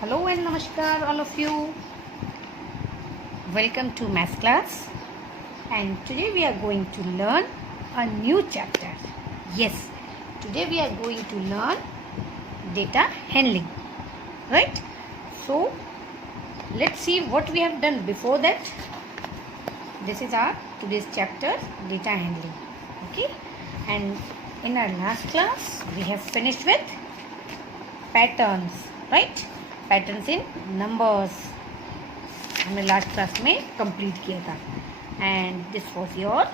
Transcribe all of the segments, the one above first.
Hello and namaskar all of you. Welcome to math class, and today we are going to learn a new chapter. Yes, today we are going to learn data handling, right? So let's see what we have done before that. This is our today's chapter, data handling. Okay, and in our last class we have finished with patterns, right? Patterns in numbers हमने last class में complete किया था and this was your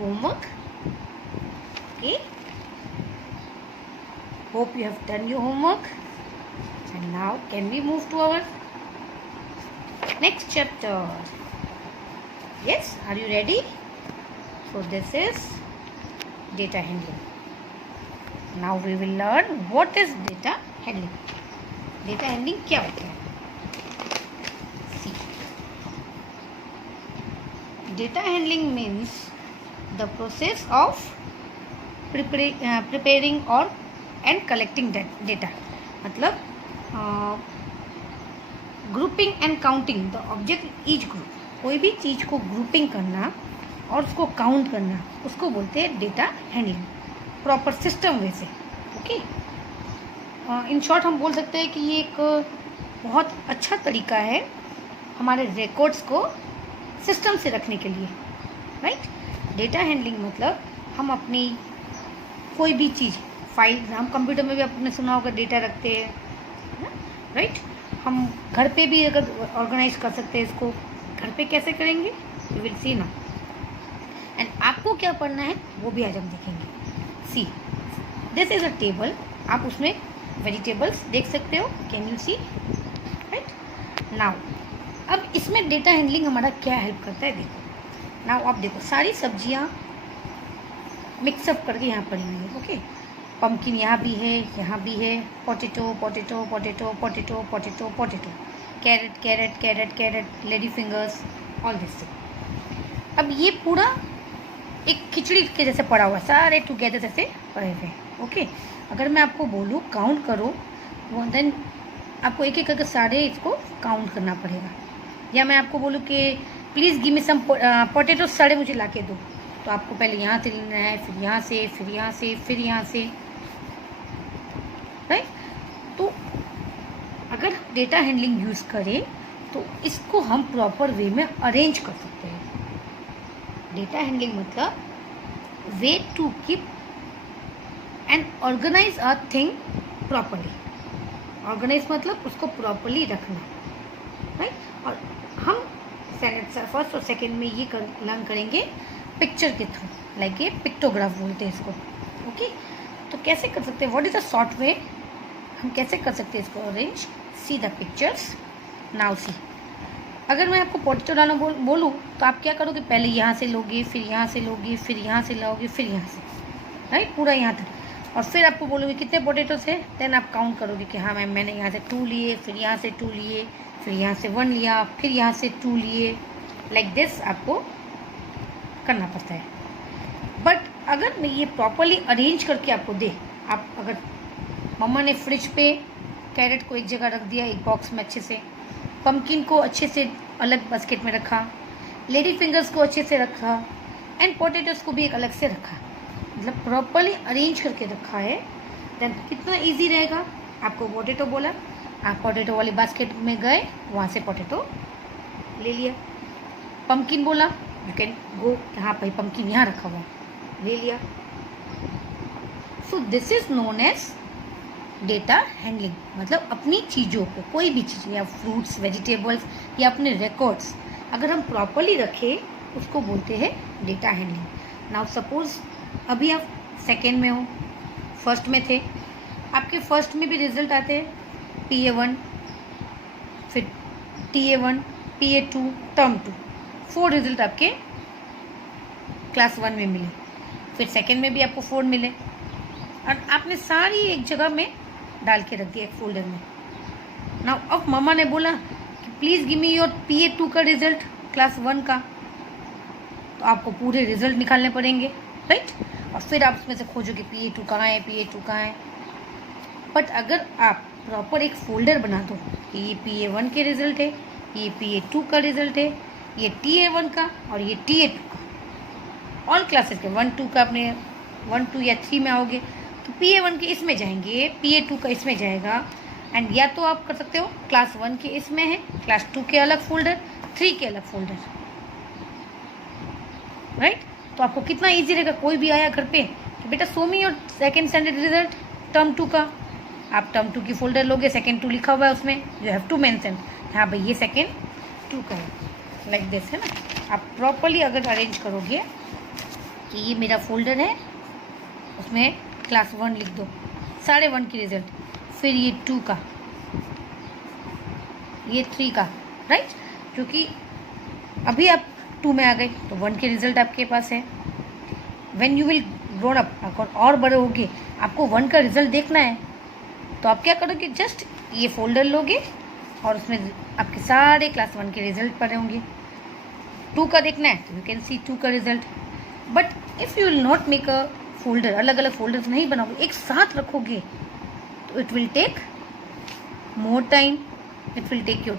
homework. Okay, hope you have done your homework and now can we move to our next chapter. Yes, are you ready? So this is data handling. Now we will learn what is data handling. Data handling क्या होता है? Data handling means the process of preparing और and collecting data. मतलब grouping and counting the object each group. कोई भी चीज़ को grouping करना और उसको काउंट करना, उसको बोलते हैं डेटा हैंडलिंग, प्रॉपर सिस्टम वे से. ओके, इन शॉर्ट हम बोल सकते हैं कि ये एक बहुत अच्छा तरीका है हमारे रिकॉर्ड्स को सिस्टम से रखने के लिए, राइट? डेटा हैंडलिंग मतलब हम अपनी कोई भी चीज़, फाइल, हम कंप्यूटर में भी आपने सुना होगा डेटा रखते हैं, राइट? हम घर पे भी अगर ऑर्गेनाइज कर सकते हैं इसको. घर पे कैसे करेंगे यू विल सी ना. एंड आपको क्या पढ़ना है वो भी आज हम देखेंगे. See, this is a table. आप उसमें वेजिटेबल्स देख सकते हो. Can you see? Right. Now अब इसमें डेटा हैंडलिंग हमारा क्या हेल्प करता है देखो. नाउ आप देखो, सारी सब्जियां मिक्सअप करके यहाँ पड़ी हुई है. ओके, पम्पकिन यहाँ भी है, यहाँ भी है, potato potato potato potato potato potato, carat carat carat carat, lady fingers, all this. अब ये पूरा एक खिचड़ी के जैसे पड़ा हुआ है, सारे टुगेदर जैसे पड़े हुए हैं. ओके, अगर मैं आपको बोलूँ काउंट करो, देन आपको एक एक करके सारे इसको काउंट करना पड़ेगा. या मैं आपको बोलूँ कि please give me some potato, सारे मुझे ला के दो, तो आपको पहले यहाँ से लेना है, फिर यहाँ से, फिर यहाँ से, फिर यहाँ से, राइट? तो अगर डेटा हैंडलिंग यूज़ करें तो इसको हम प्रॉपर वे में अरेंज कर सकते हैं. डेटा हैंडलिंग मतलब way to keep and organise a thing properly. Organise मतलब उसको प्रॉपरली रखना, राइट? और हम फर्स्ट और सेकेंड में ये लर्न करेंगे पिक्चर के थ्रू, लाइक ये पिक्टोग्राफ बोलते हैं इसको. ओके, तो कैसे कर सकते हैं? What is the short way? हम कैसे कर सकते हैं इसको arrange? See the pictures. Now see, अगर मैं आपको पोटैटो डालना बोलूँ तो आप क्या करोगे? पहले यहाँ से लोगे, फिर यहाँ से लोगे, फिर यहाँ से लाओगे, फिर यहाँ से, राइट? पूरा यहाँ तक. और फिर आपको बोलोगे कितने पोटैटोस है, देन आप काउंट करोगे कि हाँ मैम मैंने यहाँ से 2 लिए, फिर यहाँ से 2 लिए, फिर यहाँ से 1 लिया, फिर यहाँ से 2 लिए. लाइक दिस आपको करना पड़ता है. बट अगर मैं ये प्रॉपरली अरेंज करके आपको दे, आप अगर मम्मा ने फ्रिज पे कैरेट को एक जगह रख दिया, एक बॉक्स में अच्छे से, पम्पकिन को अच्छे से अलग बास्केट में रखा, लेडी फिंगर्स को अच्छे से रखा, एंड पोटैटोस को भी एक अलग से रखा, मतलब प्रॉपरली अरेंज करके रखा है, देन कितना इजी रहेगा. आपको पोटैटो बोला, आप पोटैटो वाली बास्केट में गए, वहाँ से पोटैटो ले लिया. पम्पकिन बोला, यू कैन गो, हाँ भाई पम्पकिन यहाँ रखा हुआ, ले लिया. So this is known as data handling. मतलब अपनी चीज़ों को, कोई भी चीज़, या फ्रूट्स, वेजिटेबल्स, या अपने रिकॉर्ड्स अगर हम प्रॉपरली रखें उसको बोलते हैं डेटा हैंडलिंग. नाउ सपोज अभी आप सेकेंड में हो, फर्स्ट में थे, आपके फर्स्ट में भी रिजल्ट आते हैं PA1, फिर TA1, PA2, टर्म 2, 4 रिजल्ट आपके क्लास 1 में मिले. फिर सेकेंड में भी आपको 4 मिले, और आपने सारी एक जगह में डाल के रख दिया, एक फोल्डर में. नाउ अब मम्मा ने बोला कि please give me your PA2 का रिजल्ट क्लास 1 का, तो आपको पूरे रिजल्ट निकालने पड़ेंगे, राइट? और फिर आप उसमें से खोजोगे PA2 कहाँ है, PA2 कहाँ है. बट अगर आप प्रॉपर एक फोल्डर बना दो कि ये PA1 के रिजल्ट है, ये PA2 का रिजल्ट है, ये TA1 का और ये TA2 का। ऑल क्लासेस के 1 2 का अपने 1 2 या 3 में आओगे तो PA1 के इसमें जाएंगे, PA2 का इसमें जाएगा। एंड या तो आप कर सकते हो क्लास 1 के इसमें है, क्लास 2 के अलग फोल्डर, 3 के अलग फोल्डर, राइट। तो आपको कितना ईजी रहेगा, कोई भी आया घर पे कि बेटा show me your second standard result term 2 का, आप टर्म 2 की फोल्डर लोगे, सेकेंड 2 लिखा हुआ है उसमें, यू हैव टू मेंशन हाँ भाई ये सेकेंड 2 का है, लाइक दिस है ना। आप प्रॉपरली अगर अरेंज करोगे कि ये मेरा फोल्डर है, उसमें क्लास 1 लिख दो, साढ़े 1 की रिजल्ट, फिर ये 2 का, ये 3 का, राइट। क्योंकि अभी आप 2 में आ गए तो 1 के रिजल्ट आपके पास है। When you will grown up, अगर और बड़े होगे आपको 1 का रिजल्ट देखना है तो आप क्या करोगे, जस्ट ये फोल्डर लोगे और उसमें आपके सारे क्लास 1 के रिजल्ट पड़े होंगे। 2 का देखना है तो यू कैन सी 2 का result. But if you will not make a folder, अलग अलग फोल्डर्स नहीं बनाओगे, एक साथ रखोगे तो it will take more time, it will take your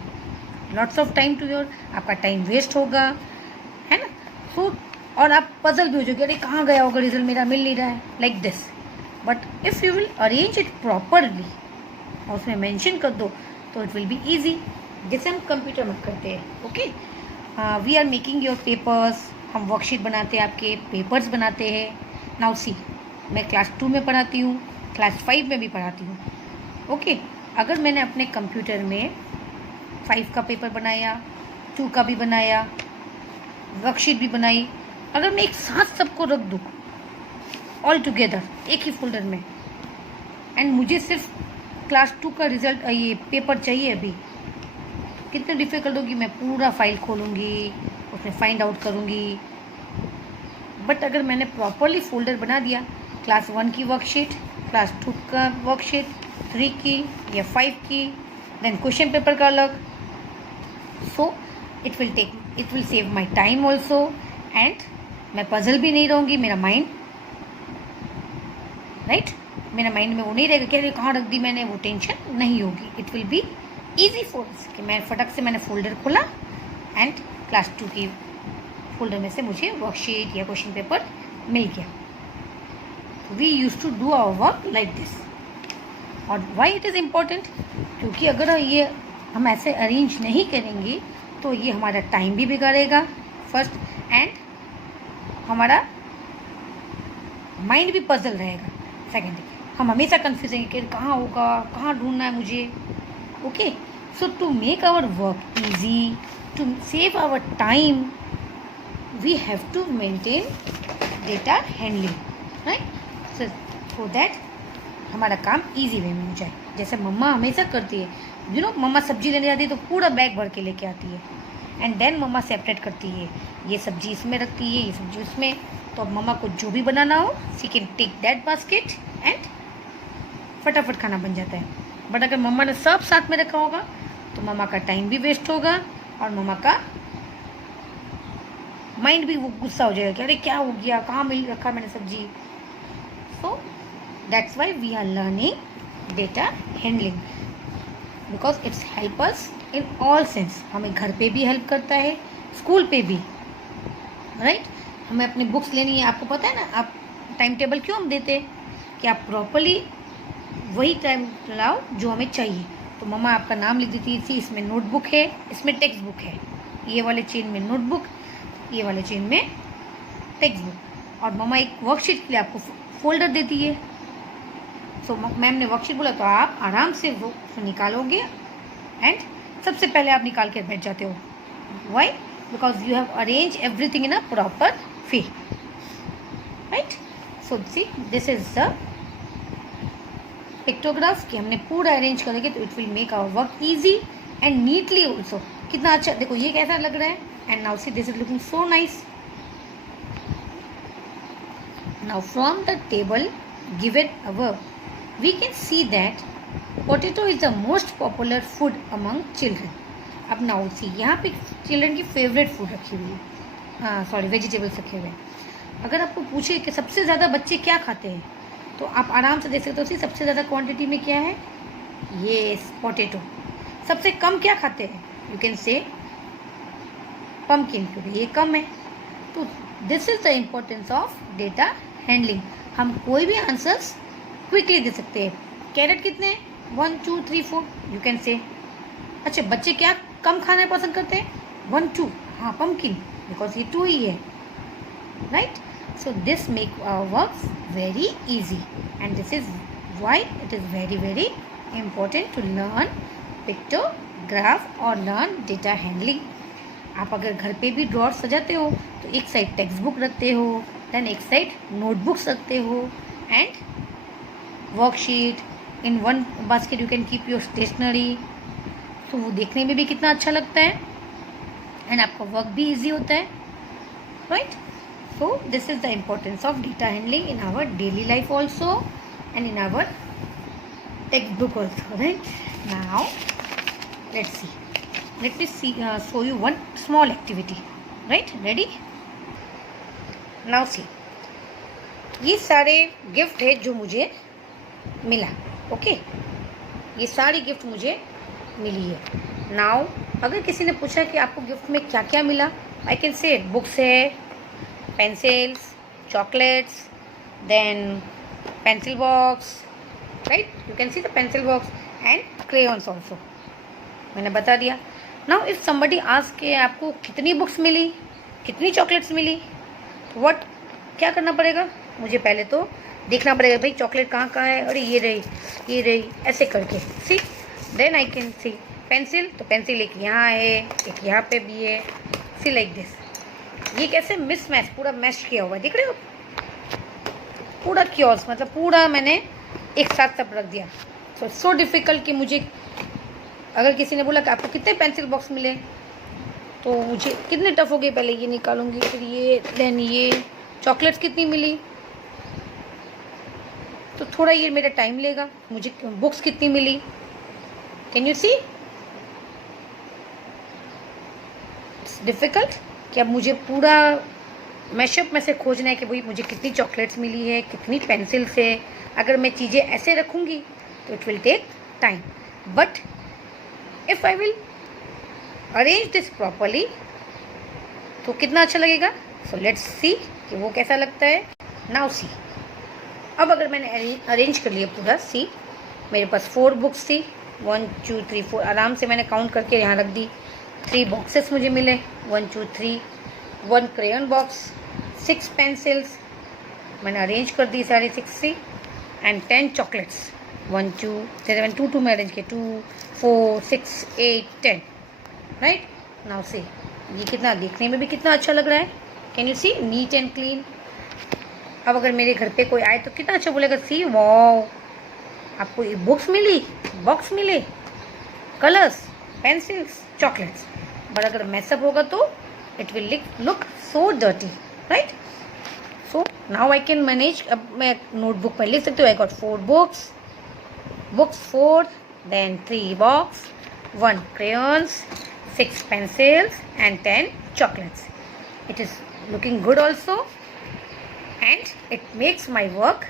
lots of time to your, आपका टाइम वेस्ट होगा, है ना। सो और आप पजल भी हो जाओगे, अरे कहाँ गया होगा रिजल्ट, मेरा मिल नहीं रहा है, like this. But if you will arrange it properly और उसमें मेंशन कर दो तो इट विल बी ईजी, जैसे हम कंप्यूटर में करते हैं। Okay, we are making your papers, हम वर्कशीट बनाते हैं, आपके पेपर्स बनाते हैं। नाउ सी, मैं क्लास 2 में पढ़ाती हूँ, क्लास 5 में भी पढ़ाती हूँ। ओके, अगर मैंने अपने कंप्यूटर में 5 का पेपर बनाया, 2 का भी बनाया, वर्कशीट भी बनाई, अगर मैं एक साथ सबको रख दूँ ऑल टुगेदर एक ही फोल्डर में, एंड मुझे सिर्फ क्लास 2 का रिजल्ट ये पेपर चाहिए अभी, कितने डिफ़िकल्ट होगी, मैं पूरा फाइल खोलूँगी, उसमें फाइंड आउट करूँगी। बट अगर मैंने प्रॉपरली फोल्डर बना दिया, क्लास 1 की वर्कशीट, क्लास 2 का वर्कशीट, 3 की या 5 की, देन क्वेश्चन पेपर का अलग, so it will save my time also, and मैं पजल भी नहीं रहूँगी, मेरा माइंड, राइट, मेरा माइंड में वो नहीं रहेगा कि अरे कहाँ रख दी मैंने, वो टेंशन नहीं होगी। It will be easy for us कि मैं फटक से मैंने फोल्डर खोला एंड क्लास 2 की फोल्डर में से मुझे वर्कशीट या क्वेश्चन पेपर मिल गया। We use to do our work like this. और वाई इट इज़ इम्पॉर्टेंट, क्योंकि अगर ये हम ऐसे अरेंज नहीं करेंगे तो ये हमारा टाइम भी बिगाड़ेगा फर्स्ट, एंड हमारा माइंड भी पजल रहेगा सेकेंड। हम हमेशा कन्फ्यूज रहेंगे कि कहाँ होगा, कहाँ ढूंढना है मुझे। Okay, so to make our work easy, to save our time, we have to maintain data handling, right. So that हमारा काम ईजी वे में हो जाए। जैसे मम्मा हमेशा करती है, यू नो, मम्मा सब्जी लेने जाती है तो पूरा बैग भर के लेके आती है, एंड देन मम्मा सेपरेट करती है, ये सब्जी इसमें रखती है, ये सब्जी उसमें। तो अब मम्मा को जो भी बनाना हो, she can take that basket and फटाफट खाना बन जाता है। बट अगर मम्मा ने सब साथ में रखा होगा तो मम्मा का टाइम भी वेस्ट होगा और मम्मा का माइंड भी वो गुस्सा हो जाएगा कि अरे क्या हो गया, कहाँ मिल रखा मैंने सब्जी। So that's why we are learning data handling, because it's help us in all sense. हमें घर पे भी हेल्प करता है, स्कूल पे भी, राइट। हमें अपनी बुक्स लेनी है, आपको पता है ना, आप टाइम टेबल क्यों हम देते हैं कि आप प्रॉपरली वही टाइम लाओ जो हमें चाहिए। तो मम्मा आपका नाम लिख देती थी, इसमें नोटबुक है, इसमें टेक्स्ट बुक है, ये वाले चेन में नोटबुक, ये वाले चेन में टेक्स्ट बुक। और मम्मा एक वर्कशीट के लिए आपको फोल्डर देती है। सो मैम ने वर्कशीट बोला तो आप आराम से वो निकालोगे एंड सबसे पहले आप निकाल के बैठ जाते हो। Why? Because you have arrange everything in a proper way, right. So see, this is the pictograph कि हमने पूरा अरेंज करेंगे तो it will make our work easy and neatly also. कितना अच्छा, देखो ये कैसा लग रहा है, and now see this is looking so nice. Now from the table given above, we can see that potato is the most popular food among children. अब now see, यहाँ पे चिल्ड्रन की फेवरेट फूड रखी हुई है, हाँ sorry vegetables रखे हुए हैं। अगर आपको पूछे कि सबसे ज़्यादा बच्चे क्या खाते हैं तो आप आराम से देख सकते हो। सबसे ज़्यादा क्वांटिटी में क्या है, ये पोटैटो। सबसे कम क्या खाते हैं? यू कैन से पम्पकिन, क्योंकि ये कम है। तो this is the importance of data handling. हम कोई भी आंसर्स क्विकली दे सकते हैं। कैरेट कितने हैं? 1 2 3 4, यू कैन से। अच्छा, बच्चे क्या कम खाना पसंद करते हैं? 1 2, हाँ पम्पकिन, बिकॉज ये 2 ही है, right? So this make our work very easy, and this is why it is very very important to learn pictograph और लर्न डेटा हैंडलिंग। आप अगर घर पे भी ड्रॉर सजाते हो तो एक साइड टेक्स्ट बुक रखते हो, देन एक साइड नोटबुक्स रखते हो, and worksheet in one basket you can keep your stationery. तो वो देखने में भी कितना अच्छा लगता है, एंड आपका वर्क भी ईजी होता है, right? So this is the importance of data handling in our daily life also, and in our textbook also, right? Now let me show you one small activity, right? Ready? Now see, ये सारे gift है जो मुझे मिला, okay? ये सारी gift मुझे मिली है। नाउ अगर किसी ने पूछा कि आपको गिफ्ट में क्या क्या मिला, आई कैन से बुक्स है, pencils, chocolates, then pencil box, right? You can see the pencil box and crayons also. मैंने बता दिया। Now if somebody asks कि आपको कितनी बुक्स मिली, कितनी चॉकलेट्स मिली, तो what क्या करना पड़ेगा? मुझे पहले तो देखना पड़ेगा भाई चॉकलेट कहाँ कहाँ है, अरे ये रही ऐसे करके, see then I can see pencil, तो पेंसिल एक यहाँ है, एक यहाँ पे भी है, सी लाइक दिस। ये कैसे मिस मैच पूरा मैश किया हुआ है, देख रहे हो? पूरा क्योर्स, मतलब पूरा मैंने एक साथ सब रख दिया। सो डिफ़िकल्ट कि मुझे अगर किसी ने बोला कि आपको कितने पेंसिल बॉक्स मिले, तो मुझे कितने टफ हो गए, पहले ये निकालूंगी, फिर ये, देन ये चॉकलेट्स कितनी मिली, तो थोड़ा ये मेरा टाइम लेगा। मुझे बुक्स कितनी मिली, can you see? It's difficult कि अब मुझे पूरा मैशअप में से खोजना है कि भाई मुझे कितनी चॉकलेट्स मिली है, कितनी पेंसिल्स है। अगर मैं चीज़ें ऐसे रखूँगी तो it will take time, but if I will arrange this properly तो कितना अच्छा लगेगा। सो लेट्स सी कि वो कैसा लगता है। नाउ सी, अब अगर मैंने अरेंज कर लिया पूरा, सी मेरे पास 4 बुक्स थी, 1 2 3 4, आराम से मैंने काउंट करके यहाँ रख दी। 3 बॉक्सेस मुझे मिले, 1 2 3, 1 क्रेयन बॉक्स, 6 पेंसिल्स मैंने अरेंज कर दी सारी 6 सी, एंड 10 चॉकलेट्स, 1 2 7 2 2 में अरेंज किया, 2 4 6 8 10, राइट? नाउ से ये कितना देखने में भी कितना अच्छा लग रहा है, can you see? Neat and clean. अब अगर मेरे घर पे कोई आए तो कितना अच्छा बोलेगा, सी वाओ, आपको ये बुक्स मिली, बॉक्स मिले, कलर्स, पेंसिल्स, चॉकलेट्स। बट अगर मैसअप होगा तो it will look so dirty, right? So now I can manage। अब मैं नोटबुक में लिख सकती हूँ, I got 4 books 4, then 3 box, 1 crayons, 6 pencils and 10 chocolates. It is looking good also, and it makes my work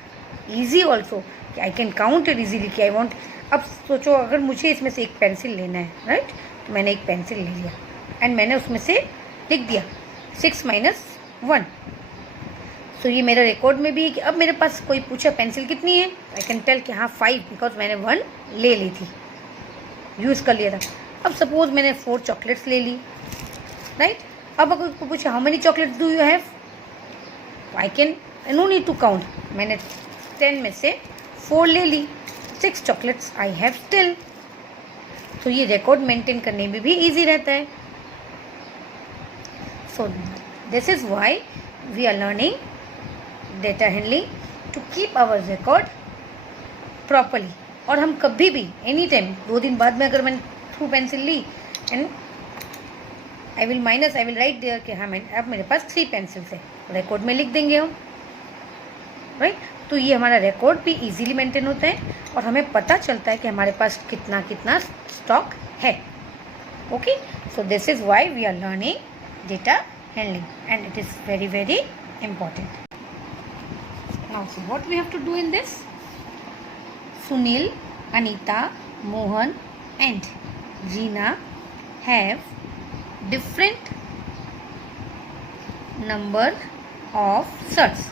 easy also। I can count it easily कि I want। अब सोचो अगर मुझे इसमें से एक पेंसिल लेना है, राइट? तो मैंने एक पेंसिल ले लिया एंड मैंने उसमें से लिख दिया 6 - 1। तो ये मेरा रिकॉर्ड में भी है कि अब मेरे पास कोई पूछा पेंसिल कितनी है, आई कैन टेल कि हाँ 5, बिकॉज मैंने 1 ले ली थी, यूज़ कर लिया था। अब सपोज मैंने 4 चॉकलेट्स ले ली, राइट? अब अगर कोई पूछा how many chocolates do you have, I can no need to count, मैंने 10 में से 4 ले ली, 6 चॉकलेट्स आई हैव स्टिल। तो ये रिकॉर्ड मेंटेन करने में भी ईजी रहता है। So this is why we are learning data handling to keep our record properly। और हम कभी भी एनी टाइम 2 दिन बाद में अगर मैंने थ्रू पेंसिल ली and I will write there कि हाँ अब मेरे पास 3 पेंसिल्स है, रिकॉर्ड में लिख देंगे हम, राइट? तो ये हमारा रिकॉर्ड भी इजीली मेंटेन होता है और हमें पता चलता है कि हमारे पास कितना कितना स्टॉक है, okay? So this is why we are learning data handling, and it is very very important। Now see what we have to do in this। Sunil, Anita, Mohan and Reena have different number of shirts.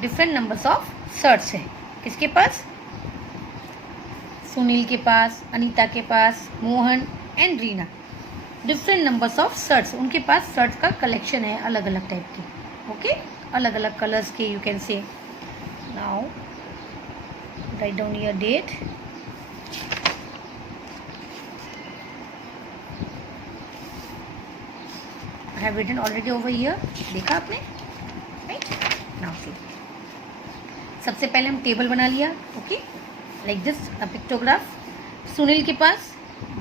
Different numbers of shirts है किसके पास? सुनील के पास, अनीता के पास, Mohan and Reena. Different numbers of shirts, उनके पास shirts का कलेक्शन है अलग अलग टाइप के. ओके, अलग अलग कलर्स के. You can say now write down your date. I have written already over here. देखा आपने? Right now see. सबसे पहले हम टेबल बना लिया. Okay, like this a pictograph. Sunil के पास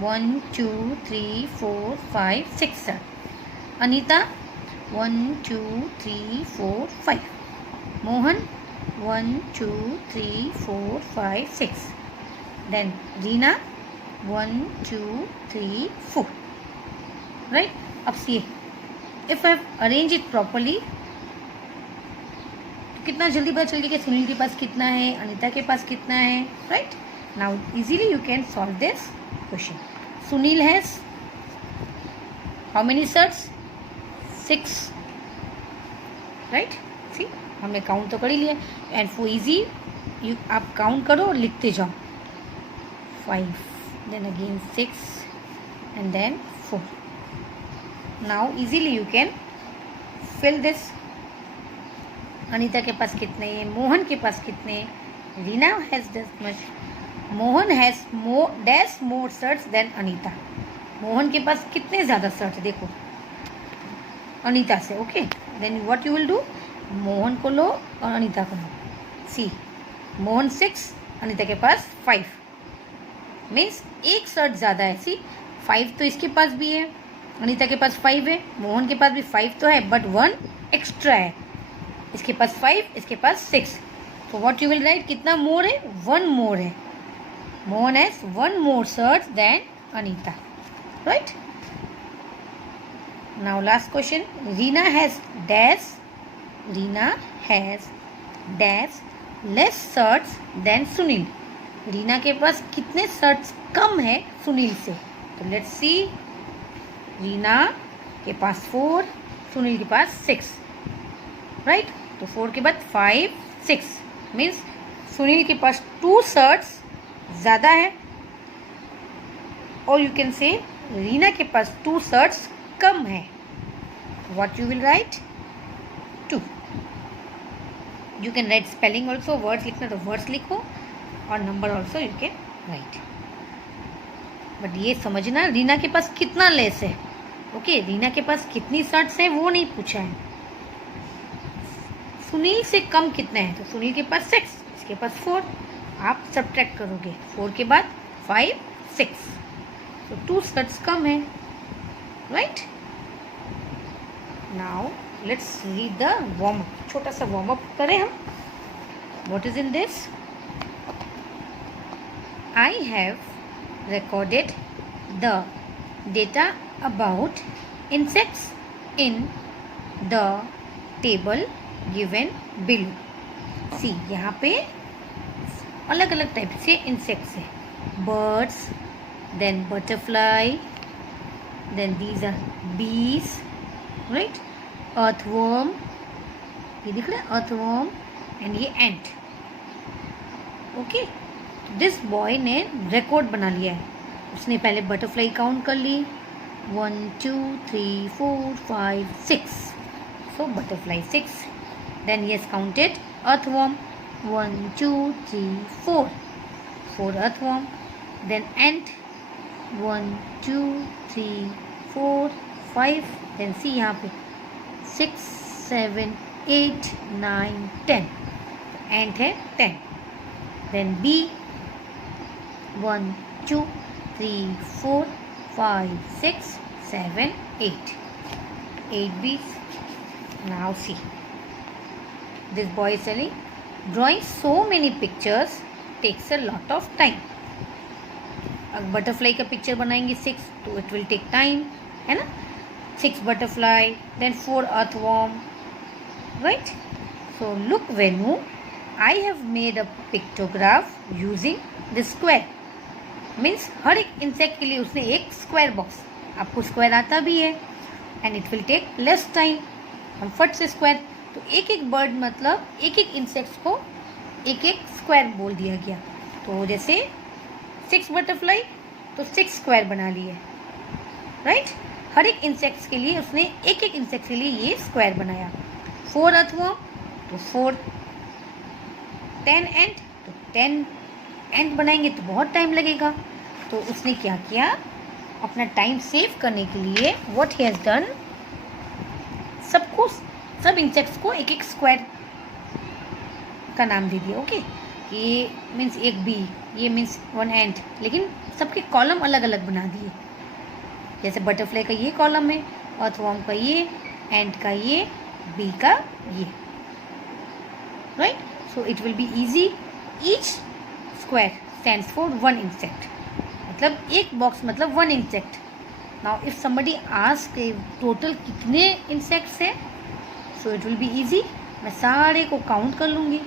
1 2 3 4 5 6 sir. Anita 1 2 3 4 5. Mohan 1 2 3 4 5 6. Then Reena 1 2 3 4. Right. अब see if I arrange it properly कितना जल्दी पता चल गया कि सुनील के पास कितना है, अनीता के पास कितना है. Right now easily you can solve this question. Sunil has how many shirts? 6. Right. See हमने काउंट तो कर ही लिया. एंड फॉर इजी यू आप काउंट करो और लिखते जाओ. 5 then again 6 and then 4. Now easily you can fill this. Anita के पास कितने हैं, मोहन के पास कितने, Reena has this much. Mohan has dash more shirts than Anita. Mohan के पास कितने ज़्यादा शर्ट्स देखो अनीता से. Okay, then what you will do, Mohan को लो और अनीता को लो. सी मोहन 6, अनीता के पास 5. मीन्स एक शर्ट ज़्यादा है. सी 5 तो इसके पास भी है, अनीता के पास 5 है, मोहन के पास भी 5 तो है, बट 1 एक्स्ट्रा है. इसके पास 5, इसके पास 6. तो व्हाट यू विल राइट, कितना मोर है? 1 मोर है. Mohan has 1 more shirt than Anita. Right. Now last question. Reena has dash. Reena has dash less shirts than Sunil. Reena के पास कितने शर्ट्स कम है सुनील से? तो लेट्स सी. रीना के पास 4, सुनील के पास 6. राइट. तो 4 के बाद 5 6 मीन्स सुनील के पास 2 शर्ट्स ज़्यादा है. और यू कैन से रीना के पास 2 शर्ट्स कम है. What you will write? 2. You can write spelling also. Words लिखना तो वर्ड्स लिखो और number also you can write. But ये समझना रीना के पास कितना लेस है. ओके, रीना के पास कितनी शर्ट्स हैं वो नहीं पूछा है. सुनील से कम कितने हैं? तो सुनील के पास 6, इसके पास 4. आप सब्ट्रैक्ट करोगे. 4 के बाद 5 6. तो 2 शर्ट्स कम है. Right. Now let's read the warm up. छोटा सा वार्म अप करें हम. What is in this? I have recorded the data about insects in the table given below. See, यहाँ पे अलग अलग टाइप से इंसेक्ट्स है. birds, then butterfly, then these are bees, right? earthworm, ये दिख रहा है earthworm, and ये ant. ओके, दिस बॉय ने रिकॉर्ड बना लिया है. उसने पहले बटरफ्लाई काउंट कर ली. 1 2 3 4 5 6. So butterfly 6. Then he has counted earthworm 1 2 3 4. 4 earthworm. Then ant 1 2 3 4 5. Then see यहाँ पे 6 7 8 9 10. ant है 10. Then bee 1 2 3 4 5 6 7 8. 8 bees. Now see, this boy is telling drawing so many pictures takes a lot of time. अब butterfly का picture बनाएंगे 6 तो it will take time, है ना. 6 butterfly, then 4 earthworm, right? So look Venu, I have made a pictograph using this square. मीन्स हर एक insect के लिए उसने एक स्क्वायर बॉक्स, आपको स्क्वायर आता भी है, and it will take less time, हम फट से स्क्वायर, तो एक एक बर्ड मतलब एक एक इंसेक्ट्स को एक एक स्क्वायर बोल दिया गया। तो जैसे 6 बटरफ्लाई तो 6 स्क्वायर बना लिए, राइट। हर एक इंसेक्ट्स के लिए उसने एक एक इंसेक्ट के लिए ये स्क्वायर बनाया। 4 अर्थवर्म तो 4, 10 एंट तो 10 एंड बनाएंगे तो बहुत टाइम लगेगा। तो उसने क्या किया, अपना टाइम सेव करने के लिए व्हाट ही हैज़ डन, सब इंसेक्ट्स को एक एक स्क्वायर का नाम दे दिया। ओके, ये मीन्स एक बी, ये मीन्स 1 एंट, लेकिन सबके कॉलम अलग अलग बना दिए। जैसे बटरफ्लाई का ये कॉलम है, अर्थवर्म का ये, एंट का ये, बी का ये, right. So it will be easy, each square stands for 1 insect, मतलब एक बॉक्स मतलब 1 insect. Now if somebody ask total कितने इंसेक्ट्स हैं, so it will be easy, मैं सारे को काउंट कर लूँगी।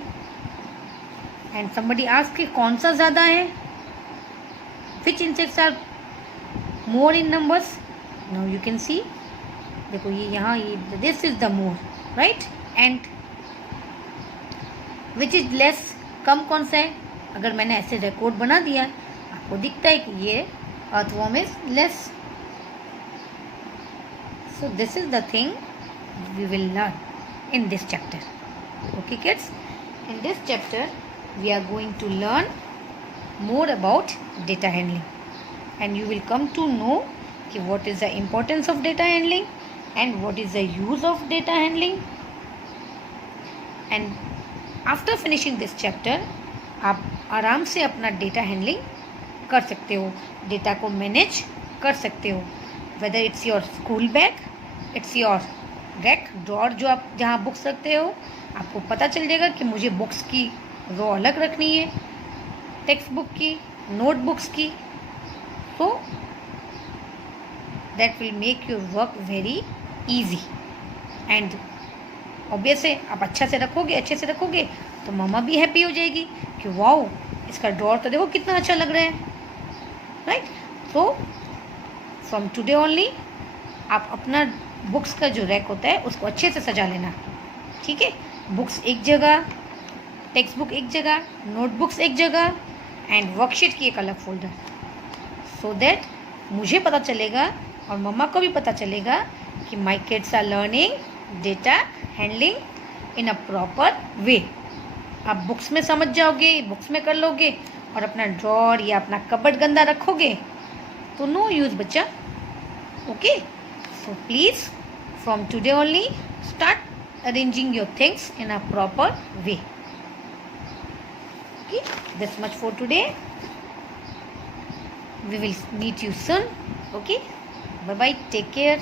एंड समबडी आस्क कि कौन सा ज़्यादा है, which insects are more in numbers, now you can see, देखो ये यहाँ ये this is the more, right. And which is less, कम कौन सा है, अगर मैंने ऐसे रिकॉर्ड बना दिया आपको दिखता है कि ये earthworm is less. So this is the thing we will learn in this chapter. Okay kids, in this chapter we are going to learn more about data handling and you will come to know कि what is the importance of data handling and what is the use of data handling, and after finishing this chapter आप आराम से अपना data handling कर सकते हो, data को manage कर सकते हो, whether it's your school bag, it's your rack drawer जो आप जहाँ बुक्स रखते हो, आपको पता चल जाएगा कि मुझे बुक्स की रो अलग रखनी है, टेक्स्ट बुक की, नोटबुक्स की, तो that will make your work very easy. And obvious है आप अच्छे से रखोगे तो मम्मा भी हैप्पी हो जाएगी कि वाओ इसका ड्रॉर तो देखो कितना अच्छा लग रहा है, right. So from today only आप अपना बुक्स का जो रैक होता है उसको अच्छे से सजा लेना, ठीक है। बुक्स एक जगह, टेक्स्ट बुक एक जगह, नोटबुक्स एक जगह, एंड वर्कशीट की एक अलग फोल्डर, सो दैट मुझे पता चलेगा और मम्मा को भी पता चलेगा कि my kids are learning data handling in a proper way. आप बुक्स में समझ जाओगे, बुक्स में कर लोगे और अपना ड्रॉर या अपना कबर्ड गंदा रखोगे तो नो यूज़ बच्चा। Okay, so please from today only start arranging your things in a proper way. Okay, this much for today. We will meet you soon. Okay, bye bye, take care.